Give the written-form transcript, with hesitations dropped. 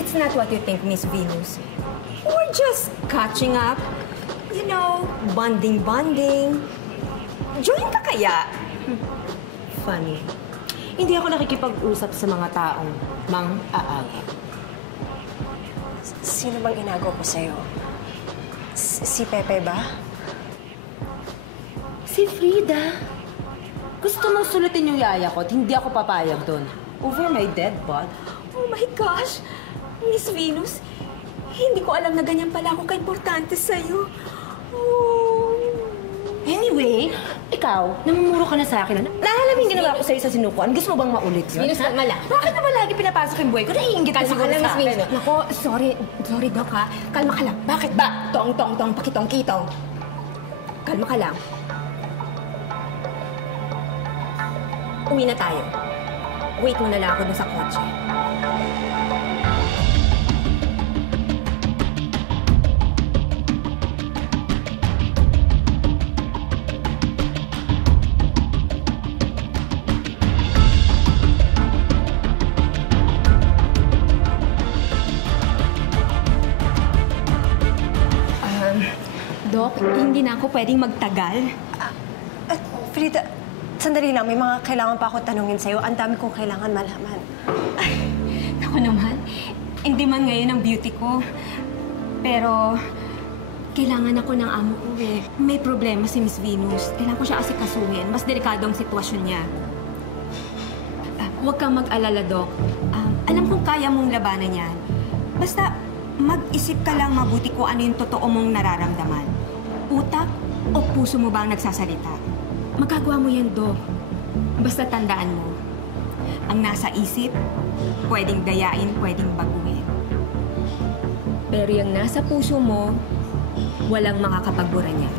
It's not what you think, Miss Venus. We're just catching up. You know, bonding. Join ka kaya? Funny. Hindi ako nakikipag-usap sa mga taong mang-aagi. Sino bang inago ko sa'yo? Si Pepe ba? Si Frida. Gusto mong sulutin yung yaya ko at hindi ako papayag doon. Over my dead body. Oh my gosh! Miss Venus, hindi ko alam na ganyan pala ako ka-importante sa'yo. Oh. Anyway, ikaw, namumuro ka na sa akin. Naalala mo yung ginawa ko sa'yo sa sinukuan? Gusto mo bang maulit yun? Venus, kalma lang. Bakit na ba lagi pinapasok yung buhay ko? Naiingit ka siguro sa akin. Nako, sorry, Doc, ha? Kalma ka lang. Bakit ba? Tong, pakitong-kitong. Kalma ka lang. Uwi na tayo. Wait mo na lang ako dun sa kotse. Doc, hindi na ako pwedeng magtagal. Frida, sandali lang. May mga kailangan pa ako tanungin sa'yo. Ang dami kong kailangan malaman. Ay, naku naman. Hindi man ngayon ang beauty ko. Pero, kailangan ako ng amo ko eh. May problema si Miss Venus. Kailangan ko siya asikasuhin. Mas delikado ang sitwasyon niya. Huwag kang mag-alala, Doc. Alam kong kaya mong labanan yan. Basta, mag-isip ka lang mabuti kung ano yung totoo mong nararamdaman. Utak o puso mo ba ang nagsasalita? Magagawa mo yan, Doc. Basta tandaan mo, ang nasa isip, pwedeng dayain, pwedeng baguhin. Pero yung nasa puso mo, walang makakapagbura niya.